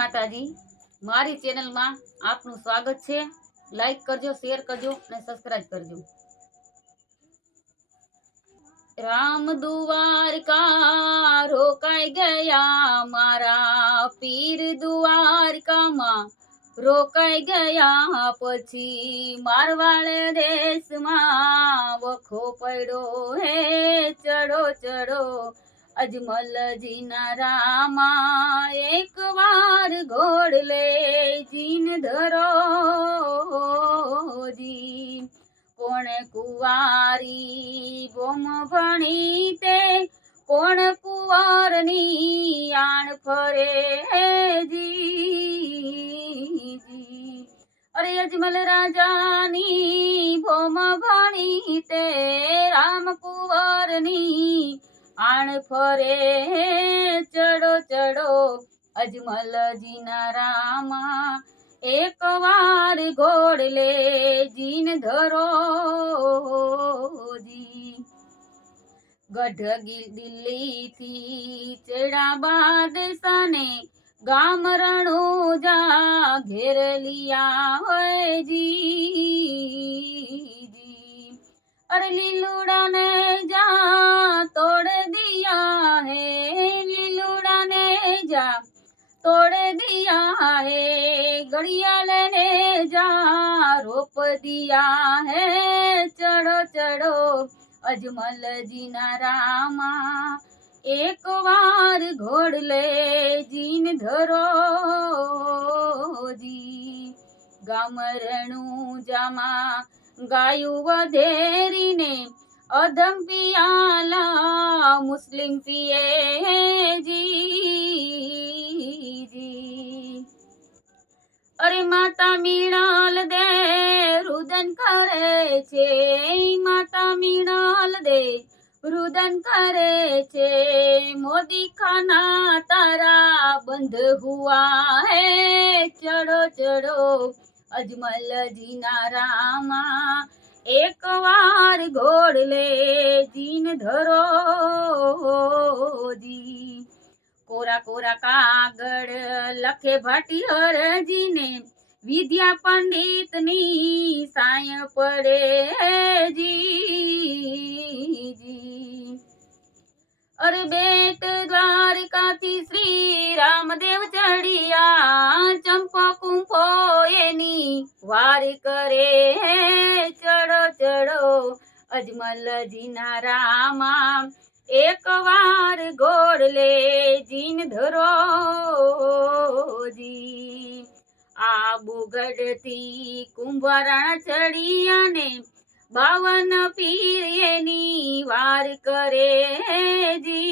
માતાજી, મારી ચેનલમાં આપનું સ્વાગત છે। લાઈક કરજો, શેર કરજો અને સબસ્ક્રાઇબ કરજો। રામ દ્વારકા રોકાઈ ગયા, મારા પીર દ્વારકામાં રોકાઈ ગયા। પછી મારવાડ દેશમાં વખો પડ્યો હે, ચડો ચડો અજમલજીના રામા, એક વાર ઘોડલે જીન ધરોજી। કોણ કુંવારી બોમ ભણી તે, કોણ કુંવરની આણ ફરે જી। અરે અજમલ રાજાની બોમ ભણી તે, રામ કુંવરની આણ ફરે। ચડો ચડો અજમલજીના રામા, એક વાર ઘોડલે જીન ધરોજી। ગઢ દિલ્હીથી ચડ્યા બાદશાહને, ગામ રણુજા ઘેર લિયા હોય જી। અરે લીલુડા ને જા તોડ દિયા હે, લીલુડા ને જા तोड़ दिया है, घड़ियाल ने जा रोप दिया है। चढ़ो चढ़ो अजमल जीना रामा, एक बार घोड़ले जीन धरोजी। गामरणु जामा गायु वधेरी ने, अधम पियाला मुस्लिम पिए जी। अरे माता मीणाल दे रुदन करे छे, माता मीणाल दे रुदन करे छे। मोदी खाना तारा बंद हुआ है, चढ़ो चढ़ो अजमल जीना रामा, एक बार घोड़ले जीन धरोजी। कोरा कोरा कागड़ लखे भाटिहर जी ने, विद्या पंडित नी साय पड़े जी। अरे बेट द्वारका थी श्री रामदेव चढ़िया, चंपा कुंभो एनी वार करे। चढ़ो चढ़ो अजमल जीना रामा, एक बार घोड़ले जीन धरोजी। आबूगढ़ थी कुंभरण चढ़िया ने, 52 पीर एनी वार करे जी।